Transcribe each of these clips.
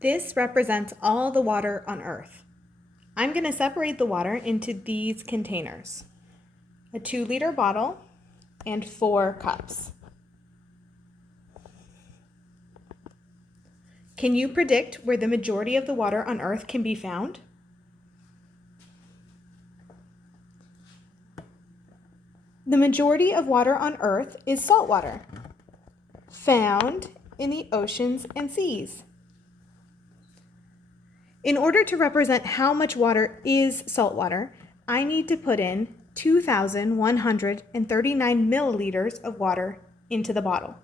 This represents all the water on Earth. I'm going to separate the water into these containers: a 2-liter bottle and 4 cups. Can you predict where the majority of the water on Earth can be found? The majority of water on Earth is salt water, found in the oceans and seas. In order to represent how much water is salt water, I need to put in 2,139 milliliters of water into the bottle.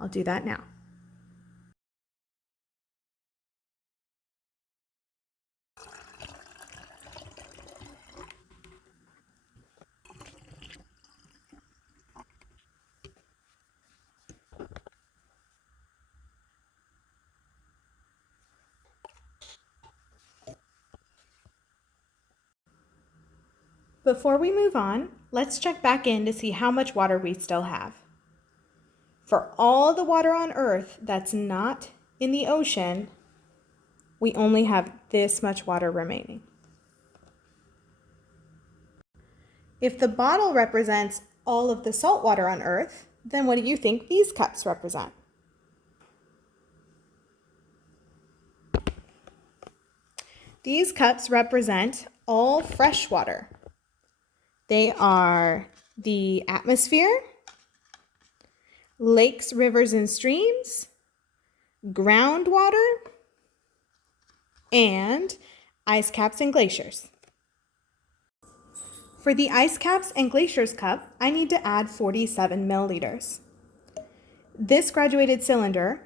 I'll do that now. Before we move on, let's check back in to see how much water we still have. For all the water on Earth that's not in the ocean, we only have this much water remaining. If the bottle represents all of the salt water on Earth, then what do you think these cups represent? These cups represent all fresh water. They are the atmosphere, lakes, rivers, and streams, groundwater, and ice caps and glaciers. For the ice caps and glaciers cup, I need to add 47 milliliters. This graduated cylinder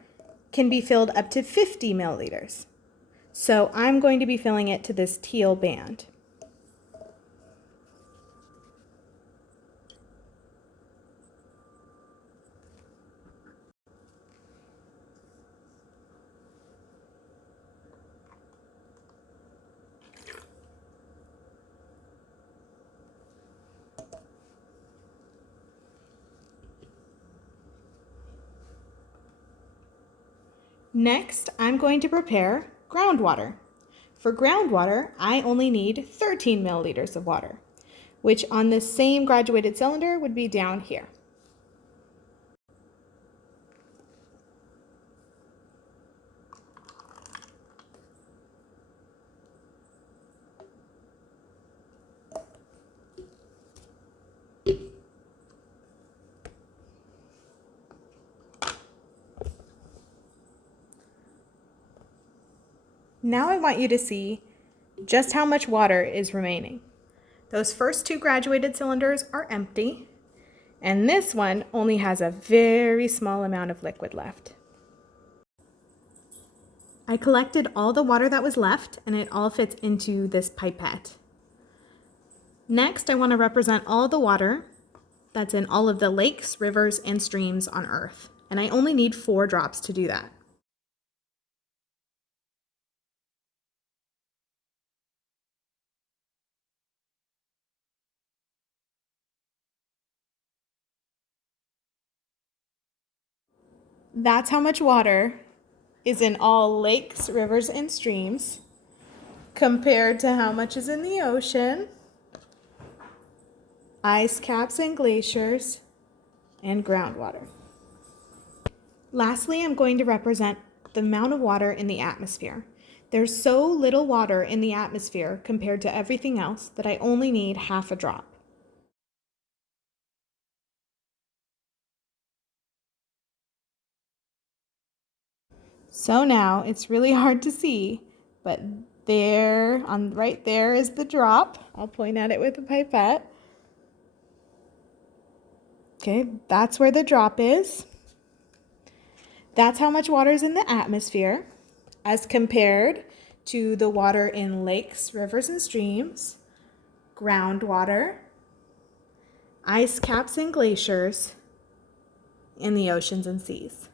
can be filled up to 50 milliliters. So I'm going to be filling it to this teal band. Next, I'm going to prepare groundwater. For groundwater, I only need 13 milliliters of water, which on this same graduated cylinder would be down here. Now I want you to see just how much water is remaining. Those first 2 graduated cylinders are empty, and this one only has a very small amount of liquid left. I collected all the water that was left, and it all fits into this pipette. Next, I want to represent all the water that's in all of the lakes, rivers, and streams on Earth, and I only need 4 drops to do that. That's how much water is in all lakes, rivers, and streams compared to how much is in the ocean, ice caps and glaciers, and groundwater. Lastly, I'm going to represent the amount of water in the atmosphere. There's so little water in the atmosphere compared to everything else that I only need half a drop. So now it's really hard to see, but right there is the drop. I'll point at it with a pipette. Okay, that's where the drop is. That's how much water is in the atmosphere as compared to the water in lakes, rivers, and streams, groundwater, ice caps and glaciers, and the oceans and seas.